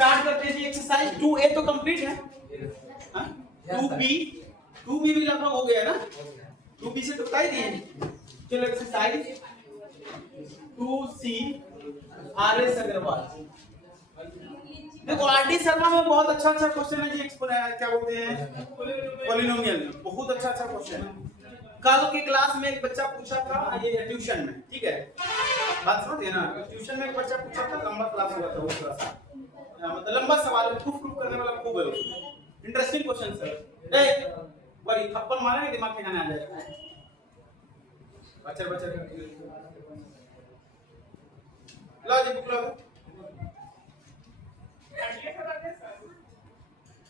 Start करते हैं जी exercise 2A तो कंप्लीट है, 2B भी लगभग हो गया ना, 2B से तो बता ही दिए। चलो एक्सरसाइज 2C RS अग्रवाल। देखो आरडी शर्मा में बहुत अच्छा क्वेश्चन है जी, क्या बोलते हैं पॉलिनोमियल में, बहुत अच्छा क्वेश्चन है। कल की क्लास में एक बच्चा पूछा था ये ट्यूशन में, ठीक है बात समझिए ना, ट्यूशन में एक बच्चा पूछा था, लंबा क्लास हुआ था वो थोड़ा सा, मतलब लंबा सवाल प्रूफ करने वाला खूब है उसमें, इंटरेस्टिंग क्वेश्चन सर। ए बड़ी थप्पड़ मारेंगे दिमाग ठिकाने आ जाएगा, बच्चा लो जी बुक लो।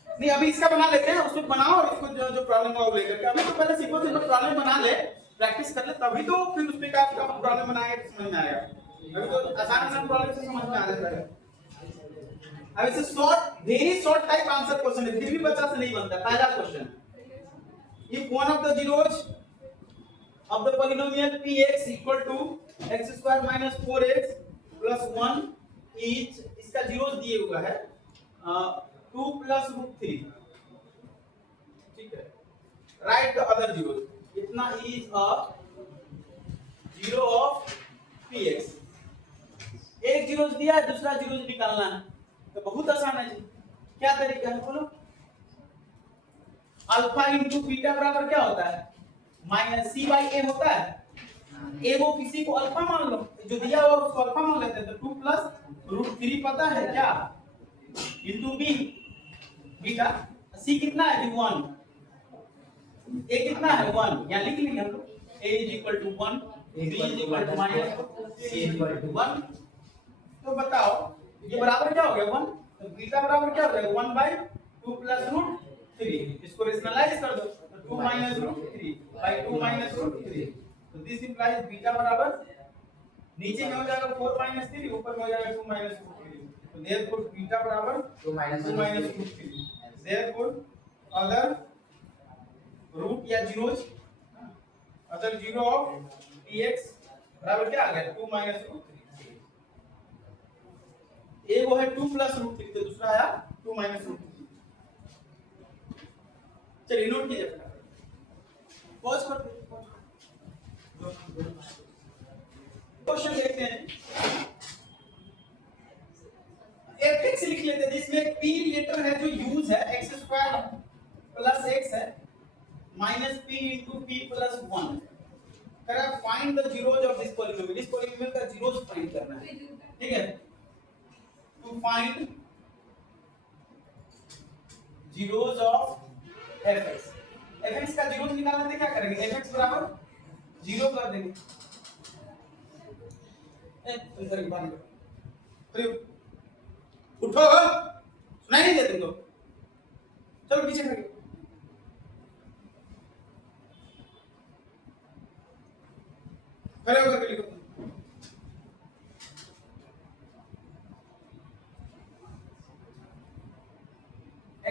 नहीं अभी इसका बना लेते हैं, उसको बनाओ और इसको जो प्रॉब्लम है वो लेकर के, अभी तो पहले सीखो तो प्रॉब्लम बना ले, प्रैक्टिस कर ले, तभी तो फिर उस पे का प्रॉब्लम बनाएंगे तो समझ में आएगा। अभी तो आसान प्रॉब्लम से समझ में आ जाता है। अब इसे short very short type answer question है, फिर भी बच्चा से नहीं बनता। पहला question, if one of the zeros of the polynomial px equal to x square minus 4x plus 1 each, इसका जीरोस दिए हुआ है 2 plus root 3, ठीक है, राइट द अदर जीरोस, इतना is a zero of px, एक जीरोस दिया है दूसरा जीरोस निकालना है, तो बहुत आसान है जी। क्या तरीका है बोलो, अल्फा इनटू बीटा बराबर क्या होता है माइनस सी बाई ए होता है, ए वो किसी को अल्फा मान लो, जो दिया हुआ उसको अल्फा मान लेते हैं, तो 2 प्लस रूट 3 पता है क्या इनटू बी, बीटा सी कितना है 1, ए कितना है 1, यहां लिख लेंगे हम लोग, a is equal to 1, b is equal to minus c is equal to 1, तो बताओ ये बराबर क्या हो गया 1, तो बीटा बराबर क्या हो जाएगा 1 बाय 2 प्लस रूट 3, इसको रेशनलाइज कर दो, 2 minus root 3 by 2 minus root 3, तो दिस इंप्लाइज बीटा बराबर नीचे में हो जाएगा 4 minus 3, ऊपर में हो जाएगा 2 minus root 3, तो देयरफॉर बीटा बराबर 2 minus root 3, therefore other root या zeros, other zero of px बराबर क्या आ गया 2 minus root 3, ए वो है 2 plus root 3, तो दूसरा आया 2 minus root 3। चलिए नोट कीजिए, पॉज कर क्वेश्चन देखते हैं, fx लिख लेते हैं जिसमें p लेटर है जो यूज है x स्क्वायर प्लस x है minus p into p plus 1, करा find the zeros of this polynomial, इस पॉलिनोमियल का जीरोस फाइंड करना है, ठीक है, to find zeros of fx, fx का जीरोस निकालना है क्या करेंगे, fx बराबर 0 कर देंगे, तुम बात करो, उठो सुनाई नहीं देते तुमको, चलो पीछे खड़े खड़े होकर लिखो,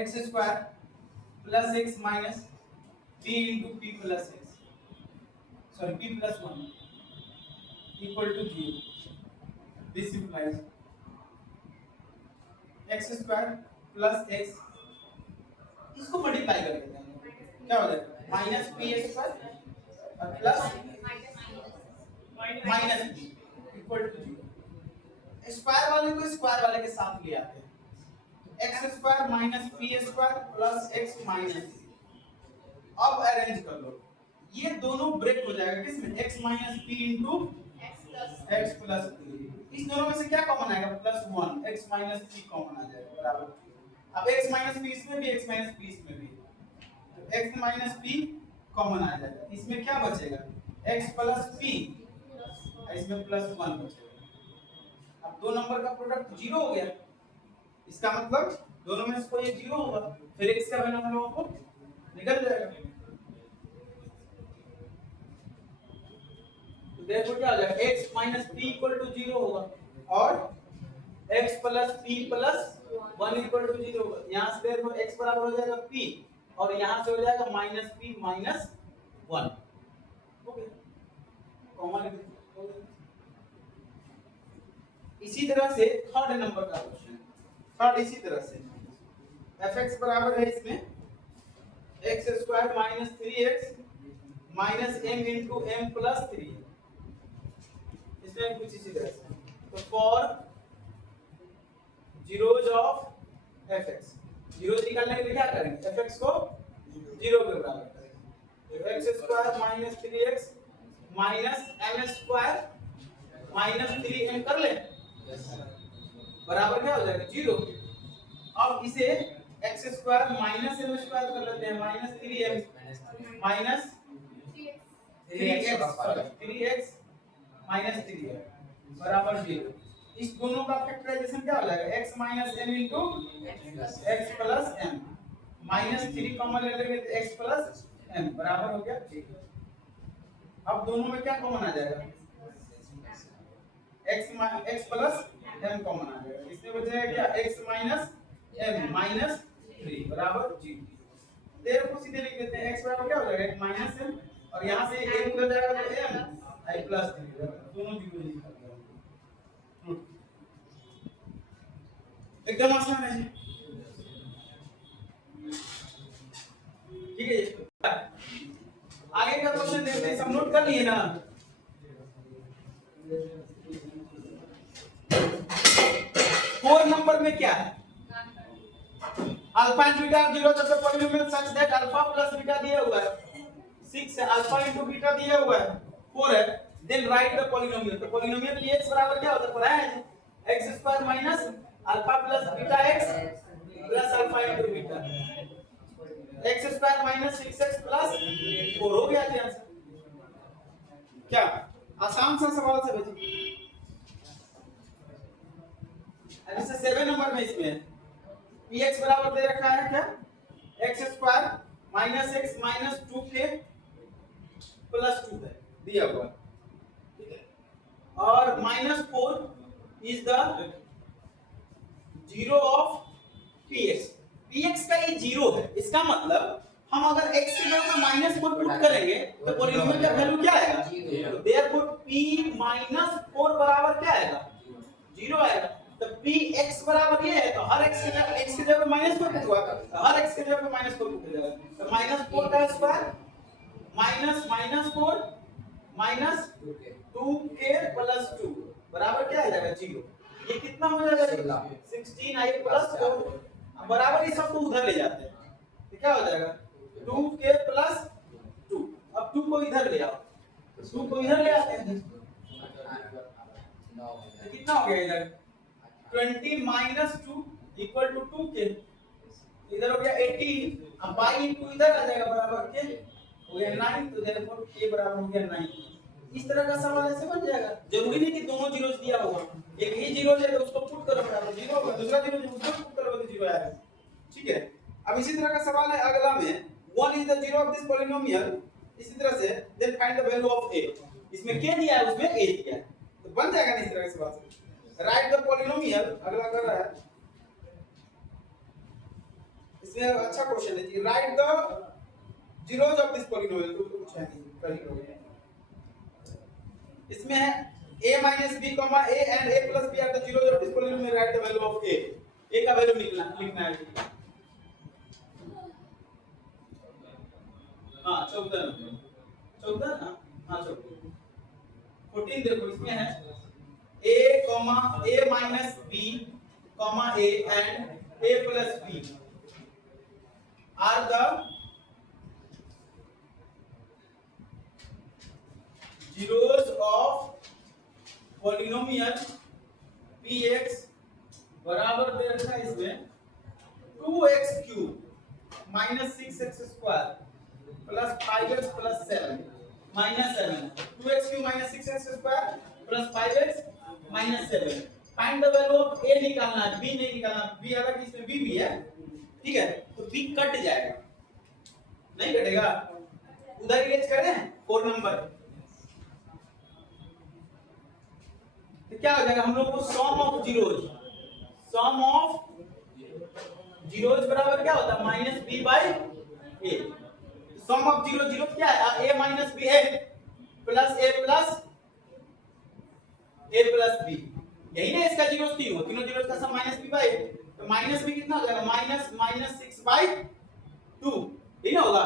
x square plus x minus p into p plus x, sorry p plus 1 equal to 0, this implies x square plus x, इसको मल्टीप्लाई कर देते हैं, क्या हो जाएगा माइनस p स्क्वायर और plus minus p equal to 0, square वाले को स्क्वायर वाले के साथ ले आते हैं, x square minus p square plus x minus, अब अरेंज कर लो, ये दोनों ब्रेक हो जाएगा किसमें x minus p into x plus p, इस दोनों में से क्या कॉमन आएगा plus 1, x minus p common आ जाएगा बराबर, अब x माइनस p इसमें भी x माइनस p इसमें भी, तो x माइनस p कॉमन आ जाएगा, इसमें क्या बचेगा x प्लस p, इसमें प्लस 1 बचेगा, अब दो नंबर का प्रोडक्ट 0 हो गया, इसका मतलब दोनों में से कोई 0 होगा, फिर x का वैल्यू हम लोगों को निकल जाएगा, तो देखो क्या हो जाएगा x minus p equal to 0 होगा और x plus p plus 1 equal to 0 होगा, यहाँ से देखो x बराबर हो जाएगा p और यहाँ से हो जाएगा minus p minus 1, okay common, इसी तरह से थर्ड नंबर का क्वेश्चन, और इसी तरह से fx बराबर है इसमें x square minus 3x minus m into m plus 3, इसमें कुछ इसी तरह से। तो for zeros of fx, zeros निकालने के लिए क्या करेंगे, fx को जीरो के बराबर करेंगे, तो x square minus 3x minus m square minus 3m कर ले, बराबर क्या हो जाएगा, जीरो। अब इसे x square minus m square कर लेते हैं, minus 3m minus 3x minus 3m बराबर जीरो। इस दोनों का फैक्टराइजेशन क्या हो जाएगा, x minus m into x plus m, minus 3 common ले लेंगे तो x प्लस m बराबर हो गया जीरो। अब दोनों में क्या कॉमन आ जाएगा, x प्लस m कॉमन आ जाएगा, इसमें बचेगा क्या, x माइनस m माइनस 3 बराबर जीरो। देयरफॉर सीधे लिख देते हैं x बराबर क्या हो जाएगा, x माइनस m, और यहां से m उधर जाएगा तो m i प्लस 3, दोनों जीरो निकल गए। एकदम आसान है, ठीक है। आगे का क्वेश्चन देखते हैं, सब नोट कर लिए ना। 4 नंबर में क्या है, अल्फा एंड बीटा जीरो जब तक polynomial such that alpha plus beta दिया हुआ है, 6 है, अल्फा इनटू बीटा दिया हुआ है 4 है, देन राइट द पॉलिनोमियल। तो पॉलिनोमियल के लिए x बराबर क्या होता है, पढ़ा है, x square minus alpha plus beta x plus alpha into beta, x square minus 6x plus 4 हो गया आंसर। क्या आसान सा सवाल से बचे। अब इससे 7 नंबर में इसमें px बराबर दे रखा है क्या, x square minus x minus 2k plus 2 है दिया हुआ, ठीक है, और minus 4 is the zero of px। px का ये जीरो है, इसका मतलब हम अगर x की जगह पर माइनस 4 पुट करेंगे तो पॉलिनोमियल का वैल्यू क्या आएगा, तो देयरफॉर p माइनस 4 बराबर क्या आएगा, जीरो आएगा। तो px बराबर ये है, तो हर x की जगह माइनस 4 पुट हुआ, तो हर x की जगह माइनस 4 पुट हो जाएगा, तो माइनस 4 का square minus minus 4 minus 2k plus 2 बराबर क्या आ जाएगा, जीरो। ये कितना हो जाएगा, 16i प्लस 4 बराबर, ये सब को उधर ले जाते हैं तो क्या हो जाएगा, 2k प्लस 2। अब 2 को इधर ले आओ, तो 2 को इधर ले आते हैं, तो कितना हो गया इधर, 20 माइनस 2 इक्वल टू 2k, इधर हो गया 18, अब y इनटू इधर आ जाएगा बराबर के हो गया 9, तो देयरफॉर k बराबर हो गया 9। इस तरह का सवाल ऐसे बन जाएगा, जरूरी नहीं कि दोनों जीरोस दिया होगा, एक ही जीरो ले तो उसको पुट करो बराबर जीरो होगा, दूसरा जीरो जो उसको पुट करो तो जीरो आएगा, ठीक है। अब इसी तरह का सवाल है अगला में, 1 is the zero of this polynomial, इसी तरह से then find the value of a, इसमें k दिया है उसमें a दिया है, तो बन जाएगा ना इस तरह के सवाल से। राइट द पॉलिनोमियल, अगला कर रहा है, इसमें अच्छा क्वेश्चन है जी, write the zeros of this polynomial, तो कुछ है नहीं, कर ही लोगे। इसमें है a minus b comma a and a plus b are the zeros of this polynomial, write the value of a का वैल्यू लिखना है। हाँ 14 ना, हाँ 14 देखो, इसमें है a minus b comma a and a plus b are the zeros of polynomial px बराबर दे रखा है इसमें 2x cube minus 6x square plus 5x plus 7 minus 7, 2x cube minus 6x square plus 5x minus 7। Find the value of a निकालना है, b नहीं निकालना, b हालांकि इसमें b भी है, ठीक है, तो b कट जाएगा, नहीं कटेगा, उधर इरेज करें 4 नंबर, तो क्या हो जाएगा, हम लोग को सम ऑफ जीरोज बराबर क्या होता है, minus b by a। Sum of zero क्या है, a minus b a plus a plus b, यही ना इसका जीरोस तीनों जीरोस का sum minus b by a, तो माइनस भी कितना हो जाएगा, माइनस माइनस 6/2, ये ना होगा।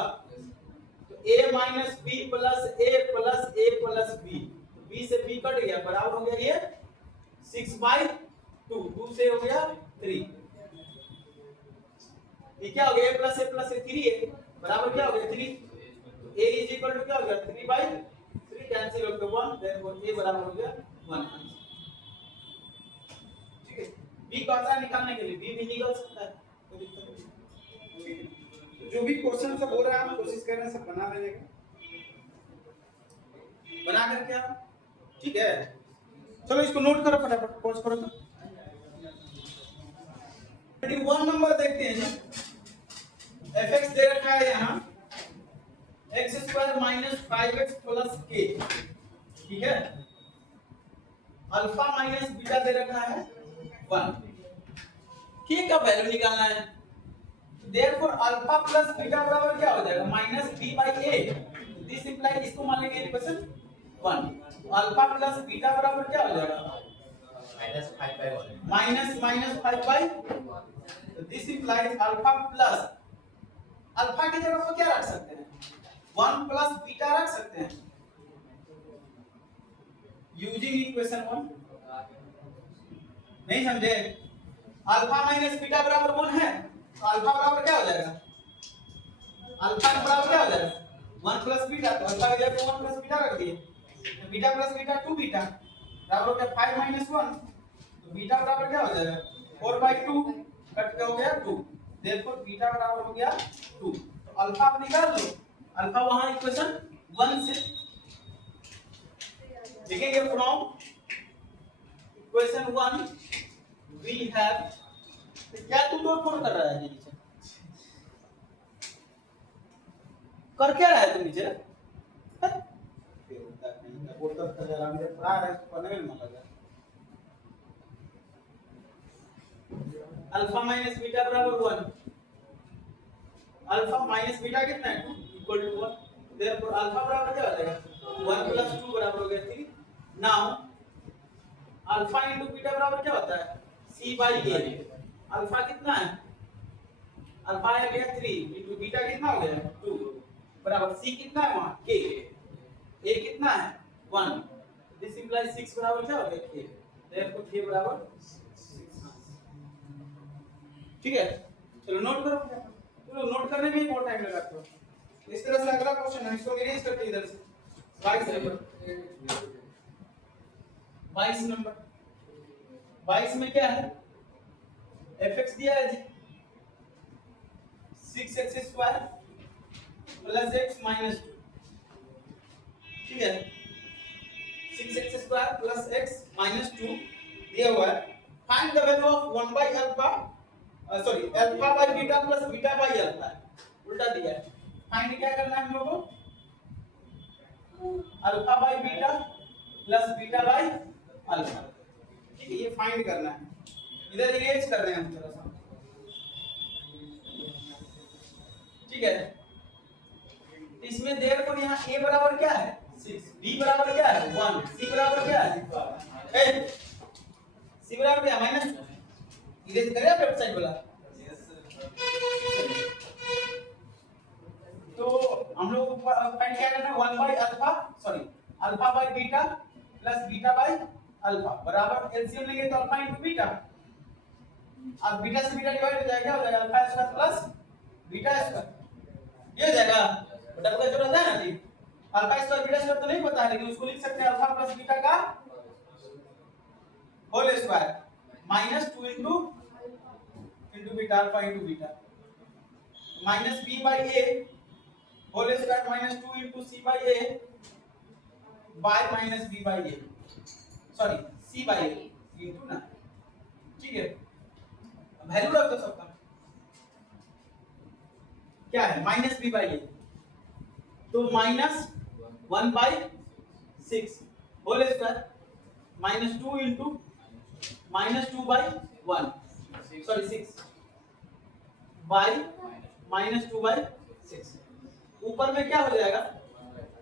तो a minus b plus a plus b, b से b कट गया, बराबर हो गया ये 6/2, 2 से हो गया 3, ये क्या हो गया, a प्लस a 3 है, बराबर क्या हो गया 3, a इज इक्वल टू क्या हो गया 3/3, कैंसिल हो गया 1, देयरफॉर a बराबर हो गया 1। ठीक है, b को आता है निकालने के लिए, b भी निकल सकता है, कोई दिक्कत नहीं। ठीक है, जो भी क्वेश्चन सब हो रहा है हम कोशिश कर रहे हैं सब बना लेने का, बना करके आप, ठीक है। चलो इसको नोट करो फटाफट, पॉज करो तो 21 नंबर देखते हैं जी। fx दे रखा है यहाँ x² minus 5x plus k, ठीक है। अल्फा माइनस बीटा दे रखा है 1, k का वैल्यू निकालना है, देयरफॉर अल्फा प्लस बीटा बराबर क्या हो जाएगा, माइनस b/a, दिस इंप्लाई इसको मान लेंगे इक्वेशन 1, अल्फा प्लस बीटा बराबर क्या हो जाएगा, minus 5/1, this implies alpha plus, alpha की जगह पर क्या रख सकते हैं, 1 प्लस बीटा रख सकते हैं, यूजिंग इक्वेशन 1, नहीं समझे, अल्फा माइनस बीटा बराबर 1 है, तो अल्फा बराबर क्या हो जाएगा, अल्फा बराबर क्या हो जाएगा 1 प्लस बीटा, तो अल्फा की जगह 1 प्लस बीटा रख दिए, तो बीटा प्लस बीटा 2 बीटा बराबर हो गया 5 माइनस 1, तो बीटा बराबर क्या हो जाएगा 4/2, कट के हो गया 2, देयरफॉर बीटा बराबर हो गया 2, तो अल्फा आप निकाल लो, अल्फा वहां इक्वेशन 1 से लिखेंगे, फ्रॉम इक्वेशन 1 वी हैव, क्या तू तो फोन कर रहा है नीचे, कर क्या रहा है तू नीचे, बोलता था जरा मेरे पढ़ा रहा है पढ़ने में मन लगा, अल्फा माइनस बीटा बराबर 1, अल्फा माइनस बीटा कितना है 2 इक्वल टू 1, देयरफॉर अल्फा बराबर क्या हो जाएगा 1 प्लस 2 बराबर हो गया 3, नाउ अल्फा इनटू बीटा बराबर क्या होता है c/a, अल्फा कितना है, अल्फा आ गया 3 इनटू बीटा कितना हो गया 2, बराबर c कितना है वहां k, a कितना है 1, दिस इंप्लाइज 6 बराबर क्या हो गया k, देयरफॉर k बराबर 6, ठीक है। चलो नोट करो, चलो नोट करने में ही बहुत टाइम लगाते हो, इस तरह से अगला क्वेश्चन है, इसको इरेज करते इधर से 22 नंबर, 22 नंबर, 22 में क्या है, fx दिया है जी 6x² प्लस x माइनस 2, ठीक है, 6x² प्लस x माइनस 2 दिया हुआ है, फाइंड द वैल्यू ऑफ 1/अल्फा, sorry alpha by beta plus beta by alpha, उल्टा दिया है, फाइंड क्या करना है हम लोगों को, alpha by beta plus beta by alpha, ठीक है, ये फाइंड करना है, इधर इरेज कर रहे हैं हम थोड़ा सा, ठीक है। इसमें देयरफॉर यहाँ a बराबर क्या है 6, b बराबर क्या है 1, c बराबर क्या है c बराबर क्या माइनस, इरेज करें आप वेबसाइट वाला, तो हम लोग फाइंड क्या करना है 1/अल्फा, sorry alpha by beta plus beta by alpha बराबर एलसीएम लेंगे तो अल्फा इनटू बीटा, अब बीटा से बीटा डिवाइड हो जाएगा, हो जाएगा alpha square plus beta square, ये हो जाएगा, बटा का जरूरत है ना जी, अल्फा स्क्वायर बीटा स्क्वायर तो नहीं पता है, लेकिन उसको लिख सकते हैं अल्फा प्लस बीटा का whole square minus 2 into beta, alpha into beta, minus b/a whole square minus 2 into c/a by minus b/a, sorry c/a into ना, ठीक है, वैल्यू रख दो सबका, क्या है माइनस b/a, तो minus 1/6 whole square minus 2 into minus 2/1, sorry 6 by minus 2/6, ऊपर में क्या हो जाएगा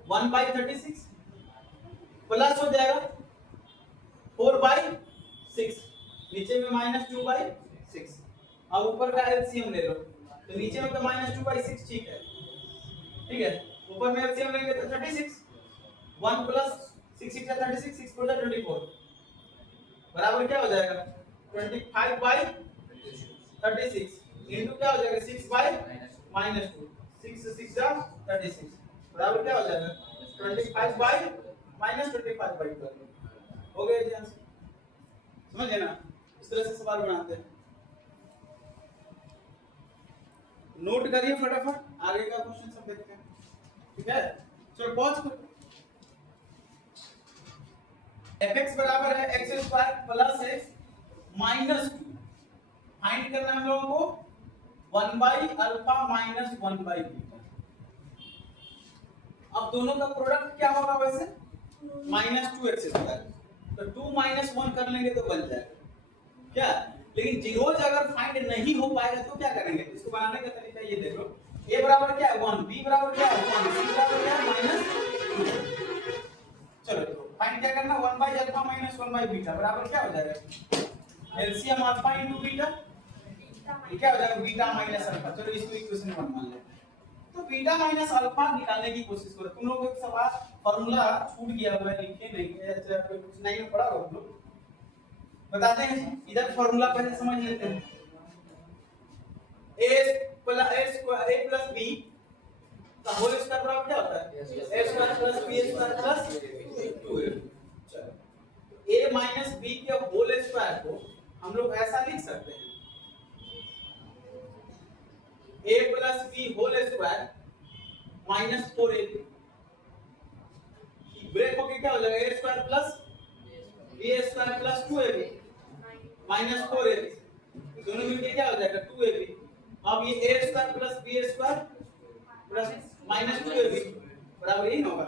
1/36 प्लस हो जाएगा 4/6, नीचे में माइनस 2/6, अब ऊपर का एलसीएम ले लो, तो नीचे में तो -2/6 ठीक है, ठीक है, ऊपर में एलसीएम लेंगे तो 36, 1 प्लस 6 6 36, 6 4 24 बराबर क्या हो जाएगा 25/36 इनटू क्या हो जाएगा 6/-2, 6 से 6 जा 36 बराबर क्या हो जाएगा 25/-25/12 हो गया जी आंसर। समझ गए ना, इस तरह से सवाल बनाते हैं। नोट करिए फटाफट, आगे का क्वेश्चन सब देखते हैं, ठीक है। चलो पॉज करो। fx बराबर है x² plus x minus 2, find करना है हम लोगों को 1/अल्फा माइनस 1/बीटा। अब दोनों का प्रोडक्ट क्या होगा वैसे -2x², तो 2 - 1 कर लेंगे तो बन जाएगा क्या, लेकिन जीरोज अगर फाइंड नहीं हो पाएगा तो क्या करेंगे, इसको बनाने का तरीका ये देख लो। a बराबर क्या है 1, b बराबर क्या है 1, c बराबर क्या है -2। चलो तो फाइंड क्या करना 1/अल्फा माइनस 1/बीटा बराबर क्या हो जाएगा एलसीएम अल्फा इनटू बीटा, ये क्या हो जाएगा बीटा माइनस अल्फा। चलो इसको इक्वेशन 1 मान लेते हैं। तो बीटा माइनस अल्फा निकालने की कोशिश करो। तुम लोग एक सवाल फार्मूला छूट गया हुआ है, लिखे नहीं है, अच्छा कुछ नहीं पढ़ा हो तुम लोग, बताते हैं इधर फार्मूला पहले समझ लेते हैं। a प्लस b का होल स्क्वायर बराबर क्या होता है a square plus b square plus 2a। चलो a माइनस b के होल स्क्वायर को हम लोग ऐसा लिख सकते हैं a plus b whole square minus 4ab, break होके क्या हो जाएगा a square plus b square plus 2ab minus 4ab, दोनों मिलके क्या हो जाएगा 2ab। अब ये a square plus b square plus minus 2ab बराबर यही होगा।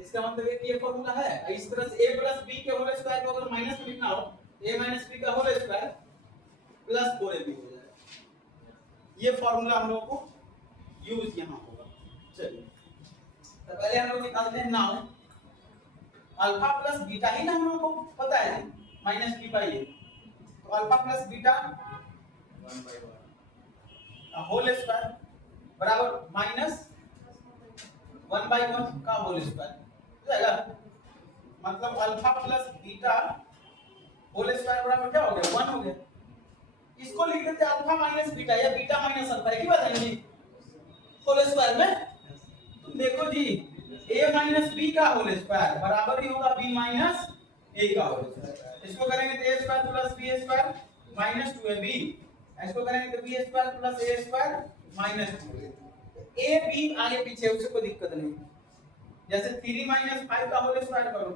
इसका मतलब है कि ये फार्मूला है। इस तरह से a प्लस b के होल स्क्वायर को अगर माइनस में लिखना हो a माइनस b का होल स्क्वायर प्लस 4ab हो जाएगा। ये फार्मूला हम लोगों को यूज यहां होगा। चलिए तो पहले हम लोग निकालते हैं नाउ अल्फा प्लस बीटा ही ना हम लोगों को पता है -b/a, तो alpha plus beta 1/1 whole square बराबर -1/1 का होल स्क्वायर हो जाएगा। मतलब alpha plus beta whole square बराबर क्या हो गया 1 हो गया। इसको लिख देते अल्फा माइनस बीटा या बीटा माइनस अल्फा, एक ही बात है जी होल स्क्वायर में। तो देखो जी a माइनस b का होल स्क्वायर बराबर ही होगा b माइनस a का होल स्क्वायर। इसको करेंगे तो a square plus b square minus 2ab, इसको करेंगे तो b square plus a square minus 2a। a b आगे पीछे उससे कोई दिक्कत नहीं। जैसे 3 - 5 का होल स्क्वायर करो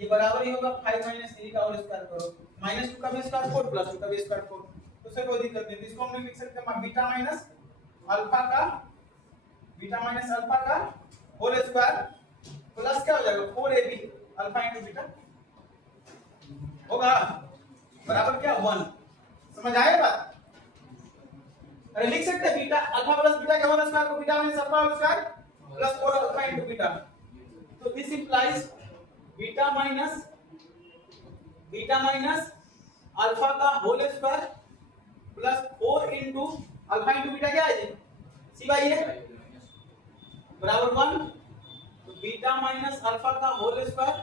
ये बराबर ही होगा 5 - 3 का होल स्क्वायर करो, -2 का भी स्क्वायर 4 प्लस 2 का भी स्क्वायर 4, उससे कोई दिक्कत नहीं। इसको हम लोग लिख सकते हैं बीटा माइनस अल्फा का होल स्क्वायर प्लस क्या हो जाएगा 4ab अल्फा इनटू बीटा होगा बराबर क्या 1। समझ आए बात? अरे लिख सकते हैं बीटा अल्फा प्लस बीटा के होल स्क्वायर को beta minus alpha whole square plus 4 alpha into beta. तो this implies beta minus alpha का whole square plus 4 into alpha into beta क्या है जी c/a बराबर 1। तो बीटा माइनस अल्फा का होल स्क्वायर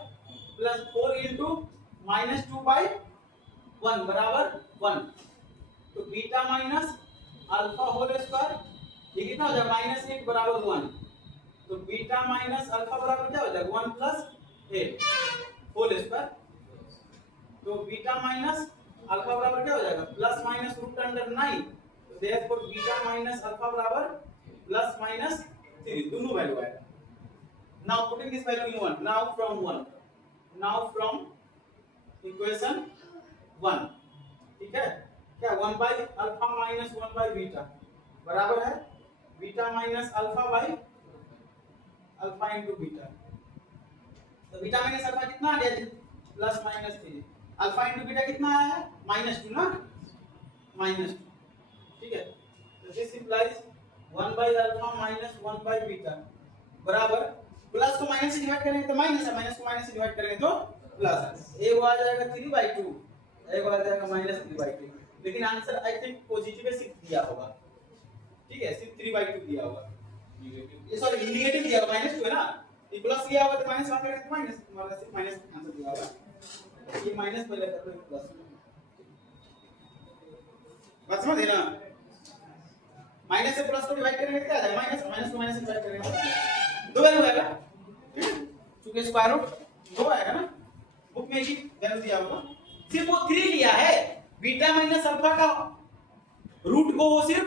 प्लस 4 इनटू -2/1 बराबर 1। तो beta minus alpha whole square ये कितना हो जाएगा -8 बराबर 1। तो बीटा माइनस अल्फा बराबर क्या हो जाएगा 1 + 8 होल स्क्वायर। तो बीटा माइनस अल्फा बराबर क्या हो जाएगा ±√9। तो देयरफॉर बीटा माइनस अल्फा बराबर ±3 दोनों वैल्यू आएगा। Now putting this value in 1 now from equation 1 ठीक है क्या 1/अल्फा माइनस 1/बीटा बराबर है beta minus alpha into beta. तो बीटा माइनस अल्फा कितना आ गया जी +-3, अल्फा इनटू बीटा कितना आया है -2 ना -2 ठीक है। तो दिस इंप्लाइज 1/अल्फा माइनस 1/बीटा बराबर प्लस को माइनस से डिवाइड करेंगे तो माइनस है, माइनस को माइनस से डिवाइड करेंगे तो प्लस। एक आ जाएगा 3/2 एक आ जाएगा -3/2। लेकिन आंसर आई थिंक पॉजिटिव है 6 दिया होगा, ठीक है, सिर्फ 3/2 दिया होगा, ये सॉरी नेगेटिव दिया होगा, -2 है ना, ये प्लस दिया होगा तो माइनस वहां पे माइनस, हमारा सिर्फ माइनस आंसर दिया होगा, ये माइनस पहले कर दो प्लस, बात समझ ना, माइनस से प्लस को डिवाइड करेंगे तो क्या आ जाएगा, माइनस माइनस को माइनस से डिवाइड करेंगे दो वैल्यू आएगा, ठीक है, क्योंकि स्क्वायर रूट 2 आएगा ना, बुक में ही वैल्यू दिया होगा, सिर्फ वो 3 लिया है, बीटा माइनस अल्फा का रूट को वो सिर्फ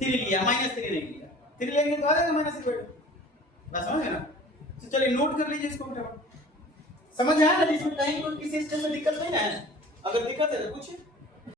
3 लिया, -3 नहीं लिया, 3 लेंगे तो आ जाएगा -3/2, बस समझ गए ना, तो चलिए नोट कर लीजिए इसको फटाफट, समझ आया ना, जिसमें कहीं कोई किसी स्टेप में दिक्कत नहीं है, अगर दिक्कत है तो पूछिए।